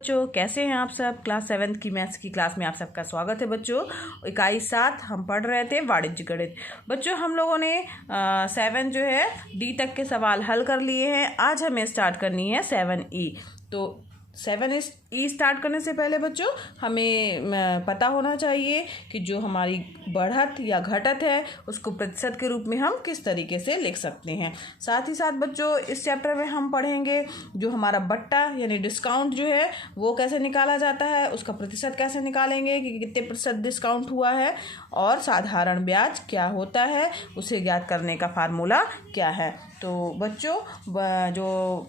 बच्चों कैसे हैं आप सब। क्लास 7 की मैथ्स की क्लास में आप सबका स्वागत है। बच्चों इकाई 7 हम पढ़ रहे थे वाणिज्य गणित। बच्चों हम लोगों ने 7 जो है डी तक के सवाल हल कर लिए हैं। आज हमें स्टार्ट करनी है 7E। तो 7E स्टार्ट करने से पहले बच्चों हमें पता होना चाहिए कि जो हमारी बढ़त या घटत है उसको प्रतिशत के रूप में हम किस तरीके से लिख सकते हैं। साथ ही साथ बच्चों इस चैप्टर में हम पढ़ेंगे जो हमारा बट्टा यानी डिस्काउंट जो है वो कैसे निकाला जाता है, उसका प्रतिशत कैसे निकालेंगे कि कितने प्रतिशत डिस्काउंट हुआ है, और साधारण ब्याज क्या होता है उसे ज्ञात करने का फार्मूला क्या है। तो बच्चों जो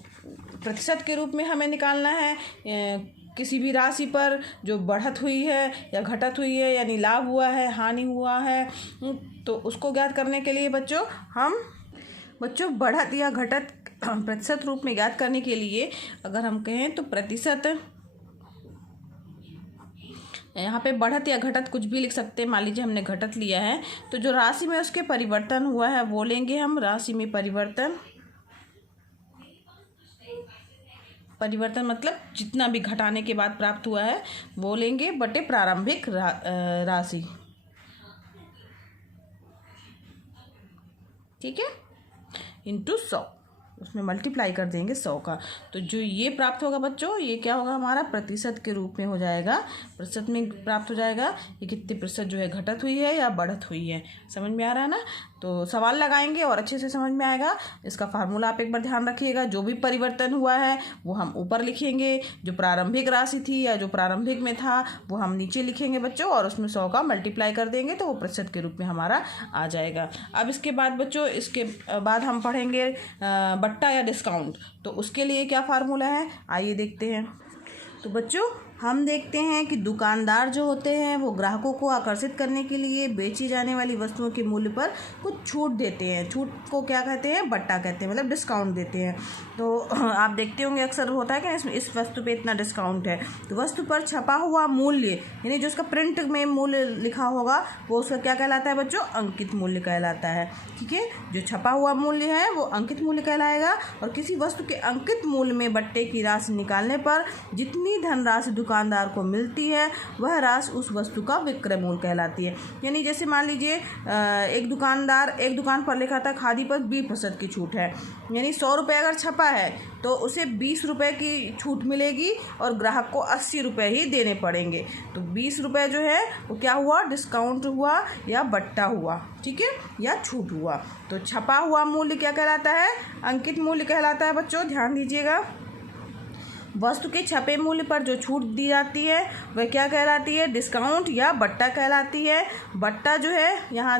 प्रतिशत के रूप में हमें निकालना है किसी भी राशि पर जो बढ़त हुई है या घटत हुई है, यानी लाभ हुआ है हानि हुआ है, तो उसको ज्ञात करने के लिए बच्चों बढ़त या घटत प्रतिशत रूप में ज्ञात करने के लिए अगर हम कहें तो प्रतिशत, यहाँ पे बढ़त या घटत कुछ भी लिख सकते हैं। मान लीजिए हमने घटत लिया है तो जो राशि में उसके परिवर्तन हुआ है वो लेंगे हम। राशि में परिवर्तन मतलब जितना भी घटाने के बाद प्राप्त हुआ है वो लेंगे बटे प्रारंभिक राशि। ठीक है, इंटू 100, उसमें मल्टीप्लाई कर देंगे 100 का। तो जो ये प्राप्त होगा बच्चों ये क्या होगा हमारा प्रतिशत के रूप में हो जाएगा। प्रतिशत में प्राप्त हो जाएगा ये कितने प्रतिशत जो है घटत हुई है या बढ़त हुई है। समझ में आ रहा है ना। तो सवाल लगाएंगे और अच्छे से समझ में आएगा। इसका फार्मूला आप एक बार ध्यान रखिएगा। जो भी परिवर्तन हुआ है वो हम ऊपर लिखेंगे, जो प्रारंभिक राशि थी या जो प्रारंभिक में था वो हम नीचे लिखेंगे बच्चों, और उसमें 100 का मल्टीप्लाई कर देंगे तो वो प्रतिशत के रूप में हमारा आ जाएगा। अब इसके बाद बच्चों इसके बाद हम पढ़ेंगे बट्टा या डिस्काउंट। तो उसके लिए क्या फार्मूला है आइए देखते हैं। तो बच्चों हम देखते हैं कि दुकानदार जो होते हैं वो ग्राहकों को आकर्षित करने के लिए बेची जाने वाली वस्तुओं के मूल्य पर कुछ छूट देते हैं। छूट को क्या कहते हैं, बट्टा कहते हैं, मतलब डिस्काउंट देते हैं। तो आप देखते होंगे अक्सर होता है कि इसमें इस वस्तु पे इतना डिस्काउंट है। तो वस्तु पर छपा हुआ मूल्य यानी जो उसका प्रिंट में मूल्य लिखा होगा वो उसका क्या कहलाता है बच्चों, अंकित मूल्य कहलाता है। ठीक है, जो छपा हुआ मूल्य है वो अंकित मूल्य कहलाएगा। और किसी वस्तु के अंकित मूल्य में बट्टे की राशि निकालने पर जितनी धनराशि दुकानदार को मिलती है वह राशि उस वस्तु का विक्रय मूल्य कहलाती है। यानी जैसे मान लीजिए एक दुकान पर लिखा था खादी पर 20% की छूट है, यानी 100 रुपये अगर छपा है तो उसे 20 रुपये की छूट मिलेगी और ग्राहक को 80 रुपये ही देने पड़ेंगे। तो 20 रुपये जो है वो क्या हुआ, डिस्काउंट हुआ या बट्टा हुआ। ठीक है, या छूट हुआ। तो छपा हुआ मूल्य क्या कहलाता है, अंकित मूल्य कहलाता है। बच्चों ध्यान दीजिएगा, वस्तु के छपे मूल्य पर जो छूट दी जाती है वह क्या कहलाती है, डिस्काउंट या बट्टा कहलाती है। बट्टा जो है यहाँ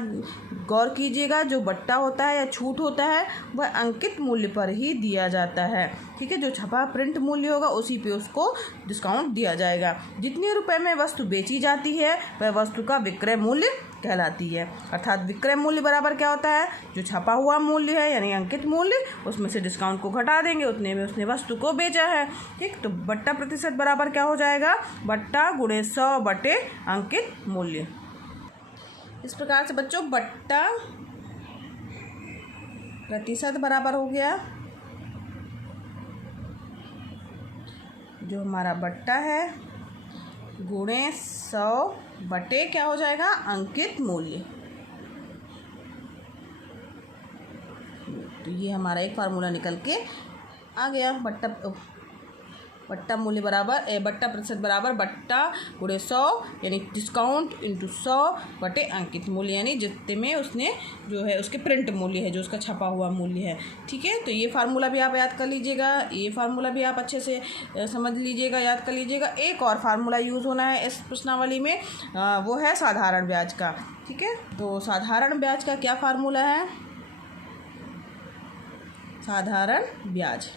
गौर कीजिएगा, जो बट्टा होता है या छूट होता है वह अंकित मूल्य पर ही दिया जाता है। ठीक है, जो छपा प्रिंट मूल्य होगा उसी पे उसको डिस्काउंट दिया जाएगा। जितने रुपए में वस्तु बेची जाती है वह वस्तु का विक्रय मूल्य कहलाती है। अर्थात विक्रय मूल्य बराबर क्या होता है, जो छपा हुआ मूल्य है यानी अंकित मूल्य उसमें से डिस्काउंट को घटा देंगे उतने में उसने वस्तु को बेचा है। ठीक, तो बट्टा प्रतिशत बराबर क्या हो जाएगा, बट्टा गुणे 100 बटे अंकित मूल्य। इस प्रकार से बच्चों बट्टा प्रतिशत बराबर हो गया, जो हमारा बट्टा है गुणे 100 बटे क्या हो जाएगा, अंकित मूल्य। तो ये हमारा एक फार्मूला निकल के आ गया। बट्टा मूल्य बराबर बट्टा प्रतिशत बराबर बट्टा गुणे 100 यानी डिस्काउंट इंटू 100 बटे अंकित मूल्य, यानी जितने में उसने जो है उसके प्रिंट मूल्य है, जो उसका छपा हुआ मूल्य है। ठीक है, तो ये फार्मूला भी आप याद कर लीजिएगा, ये फार्मूला भी आप अच्छे से समझ लीजिएगा, याद कर लीजिएगा। एक और फार्मूला यूज़ होना है इस प्रश्नावली में, वो है साधारण ब्याज का। ठीक है, तो साधारण ब्याज का क्या फार्मूला है, साधारण ब्याज।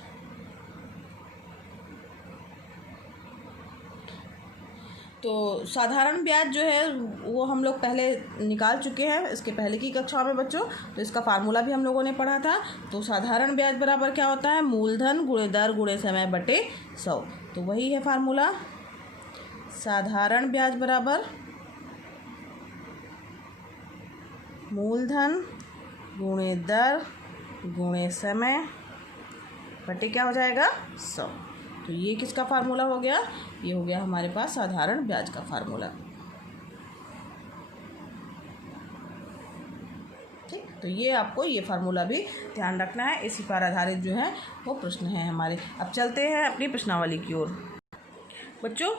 तो साधारण ब्याज जो है वो हम लोग पहले निकाल चुके हैं इसके पहले की कक्षा में बच्चों। तो इसका फार्मूला भी हम लोगों ने पढ़ा था। तो साधारण ब्याज बराबर क्या होता है, मूलधन गुणे दर गुणे समय बटे 100। तो वही है फार्मूला, साधारण ब्याज बराबर मूलधन गुणे दर गुणे समय बटे क्या हो जाएगा, 100। तो ये किसका फार्मूला हो गया, ये हो गया हमारे पास साधारण ब्याज का फार्मूला। ठीक, तो ये आपको ये फार्मूला भी ध्यान रखना है। इसी पर आधारित जो है वो प्रश्न है हमारे। अब चलते हैं अपनी प्रश्नावली की ओर। बच्चों,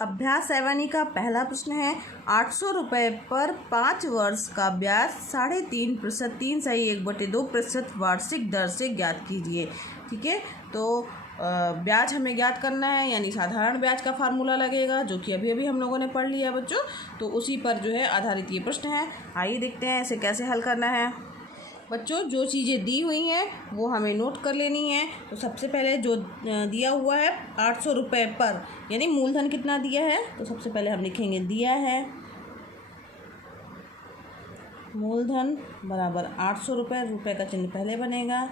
अभ्यास 7 का पहला प्रश्न है, 800 रुपये पर 5 वर्ष का ब्याज 3.5% 3.1/2% वार्षिक दर से ज्ञात कीजिए। ठीक है, तो ब्याज हमें ज्ञात करना है, यानी साधारण ब्याज का फार्मूला लगेगा, जो कि अभी अभी हम लोगों ने पढ़ लिया बच्चों। तो उसी पर जो है आधारित ये प्रश्न है। आइए देखते हैं इसे कैसे हल करना है। बच्चों, जो चीज़ें दी हुई हैं वो हमें नोट कर लेनी है। तो सबसे पहले जो दिया हुआ है 800 रुपये पर, यानी मूलधन कितना दिया है, तो सबसे पहले हम लिखेंगे दिया है मूलधन बराबर 800 रुपये, रुपये का चिन्ह पहले बनेगा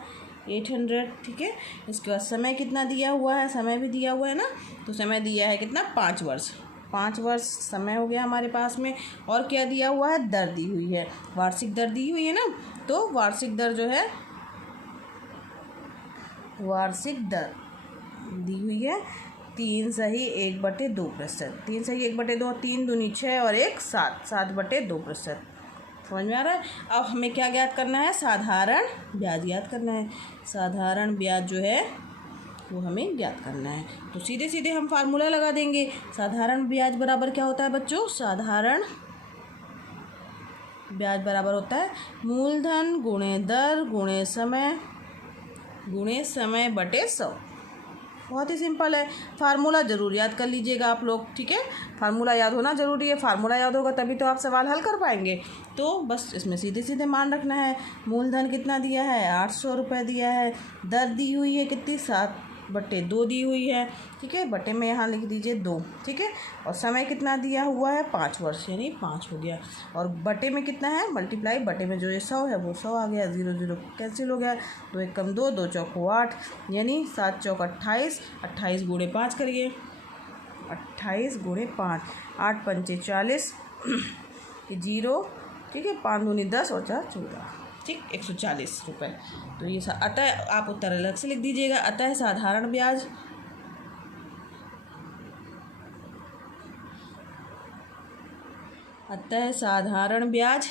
800। ठीक है, इसके बाद समय कितना दिया हुआ है, समय भी दिया हुआ है ना, तो समय दिया है कितना, 5 वर्ष। 5 वर्ष समय हो गया हमारे पास में। और क्या दिया हुआ है, दर दी हुई है, वार्षिक दर दी हुई है ना, तो वार्षिक दर जो है, वार्षिक दर दी हुई है 3.1/2%। 3.1/2, 3 दूनी 6 और 1 7, 7/2%। समझ में आ रहा है। अब हमें क्या ज्ञात करना है, साधारण ब्याज ज्ञात करना है। साधारण ब्याज जो है वो हमें ज्ञात करना है। तो सीधे सीधे हम फार्मूला लगा देंगे। साधारण ब्याज बराबर क्या होता है बच्चों, साधारण ब्याज बराबर होता है मूलधन गुणे दर गुणे समय बटे 100। बहुत ही सिंपल है। फार्मूला ज़रूर याद कर लीजिएगा आप लोग। ठीक है, फार्मूला याद होना ज़रूरी है। फार्मूला याद होगा तभी तो आप सवाल हल कर पाएंगे। तो बस इसमें सीधे सीधे मान रखना है। मूलधन कितना दिया है, 800 रुपये दिया है। दर दी हुई है कितनी, 7/2 दी हुई है। ठीक है, बटे में यहाँ लिख दीजिए 2। ठीक है, और समय कितना दिया हुआ है, 5 वर्ष, यानी 5 हो गया। और बटे में कितना है, मल्टीप्लाई बटे में जो ये 100 है वो 100 आ गया। 0 0 कैंसिल हो गया, 2 1 कम 2, 2 चौको 8, यानी 7 चौक 28, 28 गुणे 5 करिए, 28 गुणे 5, 8 पंचे 40, 0। ठीक है, 5 दूनी 10 और 4 14। ठीक, 140 रुपये। तो ये अतः आप उत्तर अलग से लिख दीजिएगा। अतः साधारण ब्याज अतः साधारण ब्याज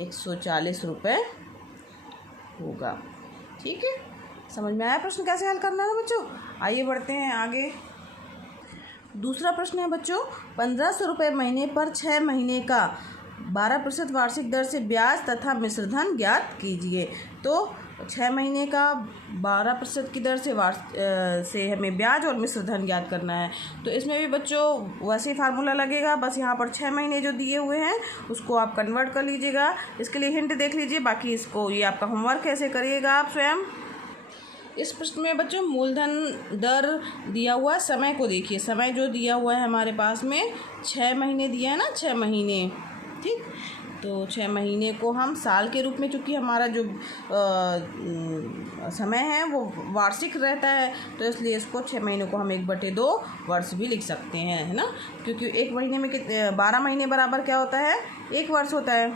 140 रुपये होगा। ठीक है, समझ में आया प्रश्न कैसे हल करना है बच्चों। आइए बढ़ते हैं आगे। दूसरा प्रश्न है बच्चों, 1500 रुपये महीने पर 6 महीने का 12% वार्षिक दर से ब्याज तथा मिश्रधन ज्ञात कीजिए। तो 6 महीने का 12% की दर से हमें ब्याज और मिश्रधन ज्ञात करना है। तो इसमें भी बच्चों वैसे ही फार्मूला लगेगा, बस यहाँ पर 6 महीने जो दिए हुए हैं उसको आप कन्वर्ट कर लीजिएगा। इसके लिए हिंट देख लीजिए, बाकी इसको ये आपका होमवर्क है, ऐसे करिएगा आप स्वयं। इस प्रश्न में बच्चों मूलधन दर दिया हुआ, समय को देखिए, समय जो दिया हुआ है हमारे पास में 6 महीने दिया है ना, 6 महीने। ठीक, तो 6 महीने को हम साल के रूप में, चूँकि हमारा जो समय है वो वार्षिक रहता है, तो इसलिए इसको 6 महीनों को हम 1/2 वर्ष भी लिख सकते हैं, है ना। क्योंकि एक महीने में 12 महीने बराबर क्या होता है, 1 वर्ष होता है,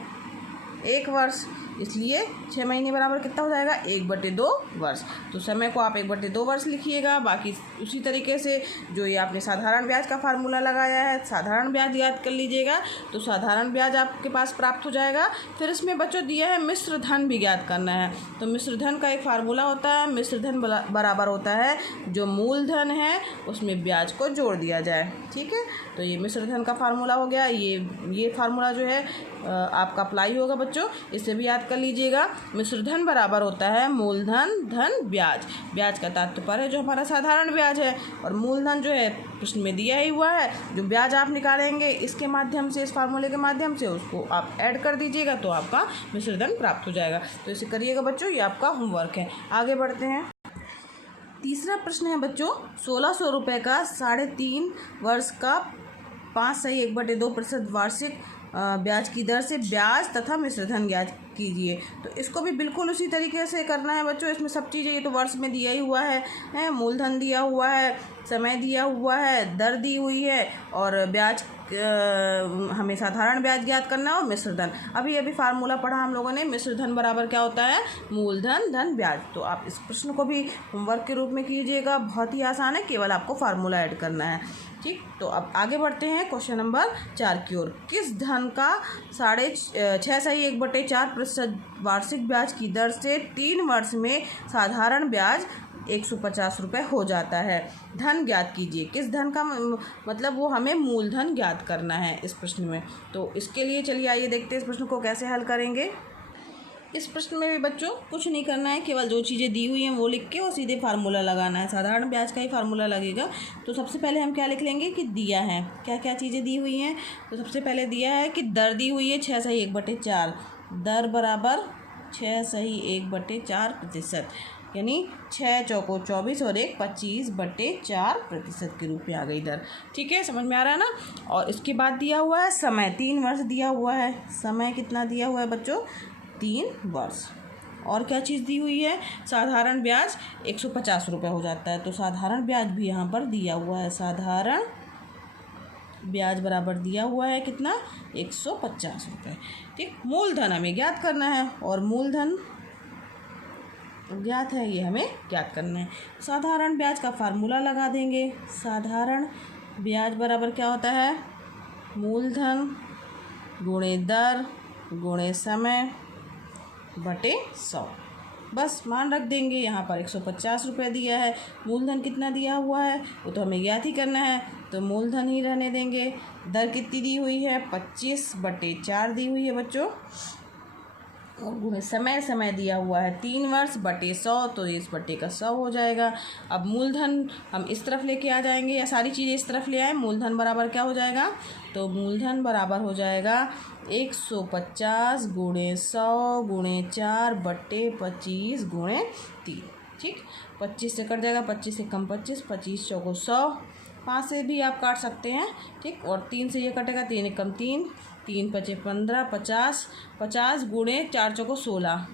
1 वर्ष। इसलिए 6 महीने बराबर कितना हो जाएगा, 1/2 वर्ष। तो समय को आप 1/2 वर्ष लिखिएगा। बाकी उसी तरीके से जो ये आपने साधारण ब्याज का फार्मूला लगाया है, साधारण ब्याज याद कर लीजिएगा, तो साधारण ब्याज आपके पास प्राप्त हो जाएगा। फिर इसमें बच्चों दिया है मिश्र धन भी ज्ञात करना है। तो मिश्र धन का एक फार्मूला होता है, मिश्र धन बराबर होता है जो मूलधन है उसमें ब्याज को जोड़ दिया जाए। ठीक है, तो ये मिश्र धन का फार्मूला हो गया। ये फार्मूला जो है आपका अप्लाई होगा बच्चों, इसे भी याद कर लीजिएगा। मिश्रधन बराबर होता है मूलधन धन ब्याज। ब्याज का तात्पर्य है जो हमारा साधारण ब्याज है, और मूलधन जो है प्रश्न में दिया ही हुआ है। जो ब्याज आप निकालेंगे इसके माध्यम से, इस फार्मूले के माध्यम से, उसको आप ऐड कर दीजिएगा तो आपका मिश्रधन प्राप्त हो जाएगा। तो इसे करिएगा बच्चों, ये आपका होमवर्क है। आगे बढ़ते हैं। तीसरा प्रश्न है बच्चों, 1600 रुपये का 3.5 वर्ष का 5.1/2% वार्षिक ब्याज की दर से ब्याज तथा मिश्रधन कीजिए। तो इसको भी बिल्कुल उसी तरीके से करना है बच्चों। इसमें सब चीज़ें, ये तो वर्ष में दिया ही हुआ है, मूलधन दिया हुआ है, समय दिया हुआ है, दर दी हुई है, और ब्याज हमें साधारण ब्याज ज्ञात करना है और मिश्र धन। अभी फार्मूला पढ़ा हम लोगों ने, मिश्र धन बराबर क्या होता है, मूलधन धन ब्याज। तो आप इस प्रश्न को भी होमवर्क के रूप में कीजिएगा, बहुत ही आसान है, केवल आपको फार्मूला ऐड करना है। ठीक, तो अब आगे बढ़ते हैं क्वेश्चन नंबर 4 की ओर। किस धन का 6.1/4% वार्षिक ब्याज की दर से 3 वर्ष में साधारण ब्याज 150 रुपये हो जाता है? धन ज्ञात कीजिए। किस धन का मतलब वो हमें मूलधन ज्ञात करना है इस प्रश्न में। तो इसके लिए चलिए आइए देखते हैं इस प्रश्न को कैसे हल करेंगे। इस प्रश्न में भी बच्चों कुछ नहीं करना है, केवल जो चीज़ें दी हुई हैं वो लिख के और सीधे फार्मूला लगाना है। साधारण ब्याज का ही फार्मूला लगेगा। तो सबसे पहले हम क्या लिख लेंगे कि दिया है, क्या क्या चीज़ें दी हुई हैं। तो सबसे पहले दिया है कि दर दी हुई है 6/1/4, दर बराबर 6/1/4%, यानी 6 चौको 24 और 1 25/4% के रूप में आ गई दर। ठीक है, समझ में आ रहा है ना। और इसके बाद दिया हुआ है समय, 3 वर्ष दिया हुआ है। समय कितना दिया हुआ है बच्चों, 3 वर्ष। और क्या चीज़ दी हुई है, साधारण ब्याज 150 रुपये हो जाता है। तो साधारण ब्याज भी यहाँ पर दिया हुआ है। साधारण ब्याज बराबर दिया हुआ है कितना, 150 रुपये। ठीक, मूलधन हमें ज्ञात करना है और मूलधन ज्ञात है, ये हमें ज्ञात करना है। साधारण ब्याज का फार्मूला लगा देंगे। साधारण ब्याज बराबर क्या होता है, मूलधन गुणे दर गुणे समय बटे 100। बस मान रख देंगे। यहाँ पर 150 रुपये दिया है, मूलधन कितना दिया हुआ है वो तो हमें ज्ञात ही करना है, तो मूलधन ही रहने देंगे। दर कितनी दी हुई है, 25/4 दी हुई है बच्चों, और गुणे समय, समय दिया हुआ है 3 वर्ष बटे 100, तो इस बटे का 100 हो जाएगा। अब मूलधन हम इस तरफ लेके आ जाएंगे, या सारी चीज़ें इस तरफ ले आए। मूलधन बराबर क्या हो जाएगा, तो मूलधन बराबर हो जाएगा 150 गुणे 100 गुणे 4 बटे 25 गुणे 3। ठीक, 25 से कट जाएगा, 25 से कम 25, 25 चौको 100, 5 से भी आप काट सकते हैं। ठीक, और 3 से ये कटेगा, 3 कम 3, 3 पचे 15, 50, 50 गुणे 4 चौको 16।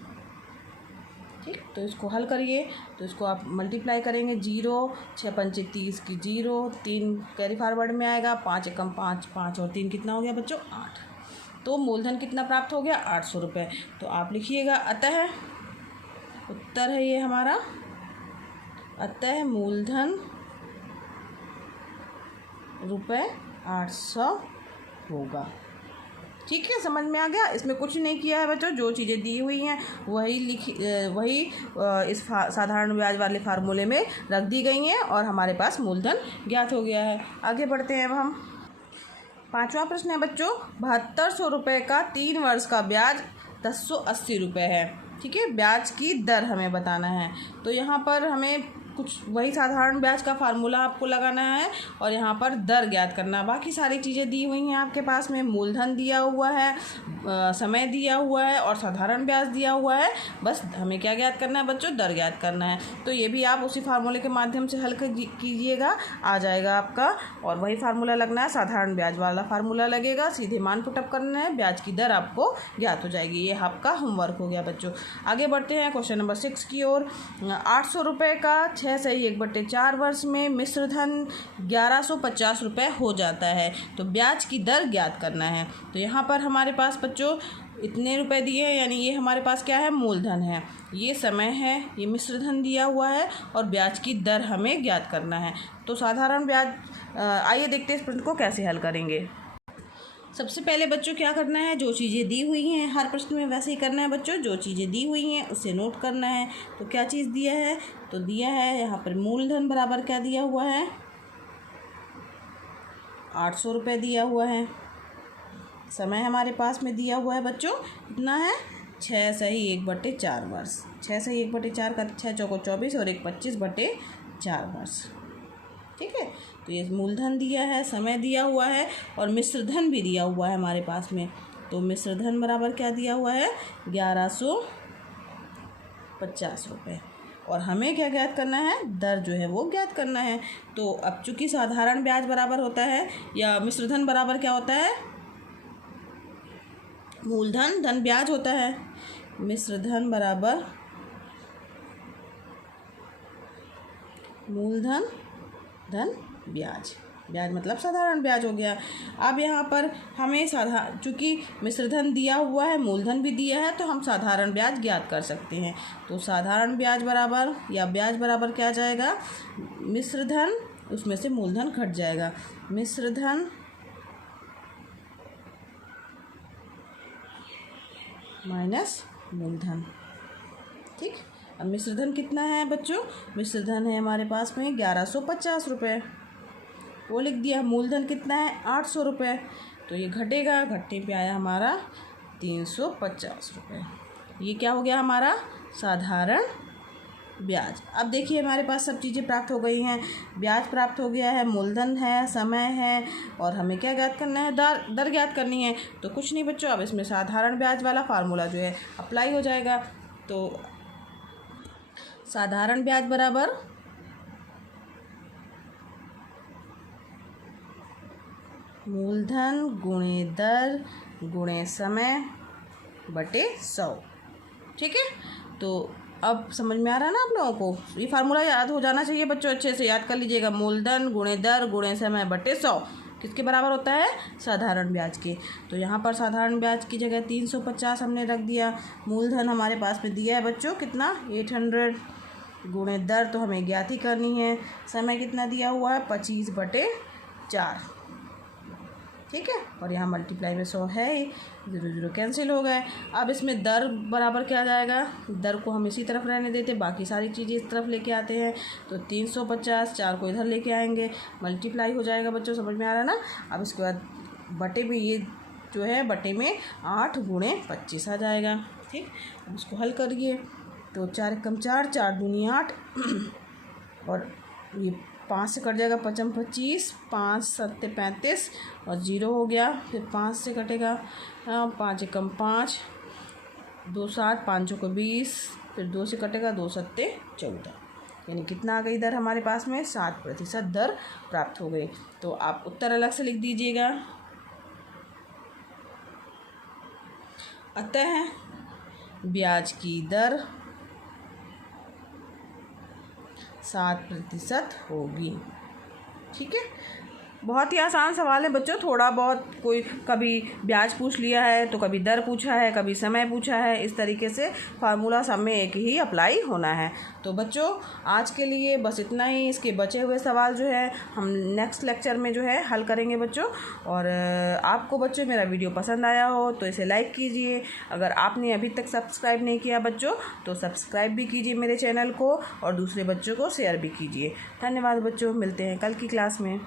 ठीक, तो इसको हल करिए, तो इसको आप मल्टीप्लाई करेंगे, 0 6 पंचे 30 की 0, 3 कैरी फॉरवर्ड में आएगा, 5 एकम 5, 5 और 3 कितना हो गया बच्चों, 8। तो मूलधन कितना प्राप्त हो गया, 800 रुपये। तो आप लिखिएगा, अतः उत्तर है ये हमारा, अतः मूलधन रुपये 800 होगा। ठीक है, समझ में आ गया। इसमें कुछ नहीं किया है बच्चों, जो चीज़ें दी हुई हैं वही इस साधारण ब्याज वाले फार्मूले में रख दी गई हैं और हमारे पास मूलधन ज्ञात हो गया है। आगे बढ़ते हैं अब हम। 5वां प्रश्न है बच्चों, 7200 रुपये का 3 वर्ष का ब्याज 1080 रुपये है। ठीक है, ब्याज की दर हमें बताना है। तो यहाँ पर हमें कुछ वही साधारण ब्याज का फार्मूला आपको लगाना है और यहाँ पर दर ज्ञात करना। बाकी सारी चीज़ें दी हुई हैं आपके पास में, मूलधन दिया हुआ है, समय दिया हुआ है और साधारण ब्याज दिया हुआ है। बस हमें क्या ज्ञात करना है बच्चों, दर ज्ञात करना है। तो ये भी आप उसी फार्मूले के माध्यम से हल कीजिएगा, आ जाएगा आपका। और वही फार्मूला लगना है, साधारण ब्याज वाला फार्मूला लगेगा, सीधे मान पुटअप करना है, ब्याज की दर आपको ज्ञात हो जाएगी। ये आपका होमवर्क हो गया बच्चों। आगे बढ़ते हैं क्वेश्चन नंबर 6 की ओर। 800 रुपये का 6/1/4 वर्ष में मिश्र धन 1150 रुपये हो जाता है। तो ब्याज की दर ज्ञात करना है। तो यहाँ पर हमारे पास बच्चों इतने रुपए दिए हैं, यानी ये हमारे पास क्या है, मूलधन है, ये समय है, ये मिश्र धन दिया हुआ है और ब्याज की दर हमें ज्ञात करना है। तो साधारण ब्याज, आइए देखते हैं इस प्रश्न को कैसे हल करेंगे। सबसे पहले बच्चों क्या करना है, जो चीज़ें दी हुई हैं हर प्रश्न में वैसे ही करना है बच्चों। जो चीज़ें दी हुई हैं उसे नोट करना है। तो क्या चीज़ दिया है, तो दिया है यहाँ पर मूलधन बराबर क्या दिया हुआ है, 800 रुपये दिया हुआ है। समय हमारे पास में दिया हुआ है बच्चों, कितना है, 6/1/4 वर्ष। 6/1/4 का 6 चौको 24 और 1 25/4 वर्ष। ठीक है, तो ये मूलधन दिया है, समय दिया हुआ है और मिश्र धन भी दिया हुआ है हमारे पास में। तो मिश्र धन बराबर क्या दिया हुआ है, 1150 रुपये। और हमें क्या ज्ञात करना है, दर जो है वो ज्ञात करना है। तो अब चूँकि साधारण ब्याज बराबर होता है या मिश्र धन बराबर क्या होता है, मूलधन धन ब्याज होता है, मिश्र धन बराबर मूलधन धन ब्याज। ब्याज मतलब साधारण ब्याज हो गया। अब यहाँ पर हमें चूँकि मिश्रधन दिया हुआ है, मूलधन भी दिया है, तो हम साधारण ब्याज ज्ञात कर सकते हैं। तो साधारण ब्याज बराबर या ब्याज बराबर क्या आ जाएगा, मिश्रधन उसमें से मूलधन घट जाएगा, मिश्रधन माइनस मूलधन। ठीक, अब मिश्रधन कितना है बच्चों, मिश्रधन है हमारे पास में 1150 रुपये, वो लिख दिया। मूलधन कितना है 800 रुपये, तो ये घटेगा, घटने पे आया हमारा 350 रुपये। ये क्या हो गया हमारा साधारण ब्याज। अब देखिए हमारे पास सब चीज़ें प्राप्त हो गई हैं, ब्याज प्राप्त हो गया है, मूलधन है, समय है, और हमें क्या ज्ञात करना है, दर ज्ञात करनी है। तो कुछ नहीं बच्चों, अब इसमें साधारण ब्याज वाला फार्मूला जो है अप्लाई हो जाएगा। तो साधारण ब्याज बराबर मूलधन गुणे दर गुणे समय बटे 100। ठीक है, तो अब समझ में आ रहा है ना आप लोगों को। ये फार्मूला याद हो जाना चाहिए बच्चों, अच्छे से याद कर लीजिएगा। मूलधन गुणे दर गुणे समय बटे 100 किसके बराबर होता है, साधारण ब्याज के। तो यहाँ पर साधारण ब्याज की जगह 350 हमने रख दिया। मूलधन हमारे पास में दिया है बच्चों कितना 800, गुणे दर तो हमें ज्ञात ही करनी है, समय कितना दिया हुआ है 25/4। ठीक है, और यहाँ मल्टीप्लाई में 100 है ही, 0 0 कैंसिल हो गए। अब इसमें दर बराबर क्या जाएगा, दर को हम इसी तरफ रहने देते, बाकी सारी चीज़ें इस तरफ लेके आते हैं। तो 350, 4 को इधर लेके आएंगे, मल्टीप्लाई हो जाएगा बच्चों, समझ में आ रहा है ना। अब इसके बाद बटे में ये जो है बटे में 8 गुणे 25 आ जाएगा। ठीक, अब इसको हल करिए तो 4 कम 4, 4 दूनी 8 और ये 5 से कट जाएगा, 5 25, 5 7 35 और 0 हो गया। फिर 5 से कटेगा 5 कम 5, 2 7, 5 को 20, फिर 2 से कटेगा 2 7 14, यानी कितना आ गई दर हमारे पास में 7% दर प्राप्त हो गई। तो आप उत्तर अलग से लिख दीजिएगा। अतः ब्याज की दर 7% होगी। ठीक है, बहुत ही आसान सवाल है बच्चों। थोड़ा बहुत कोई कभी ब्याज पूछ लिया है, तो कभी दर पूछा है, कभी समय पूछा है, इस तरीके से फार्मूला सब में एक ही अप्लाई होना है। तो बच्चों आज के लिए बस इतना ही। इसके बचे हुए सवाल जो है हम नेक्स्ट लेक्चर में जो है हल करेंगे बच्चों। और आपको बच्चों मेरा वीडियो पसंद आया हो तो इसे लाइक कीजिए। अगर आपने अभी तक सब्सक्राइब नहीं किया बच्चों तो सब्सक्राइब भी कीजिए मेरे चैनल को, और दूसरे बच्चों को शेयर भी कीजिए। धन्यवाद बच्चों, मिलते हैं कल की क्लास में।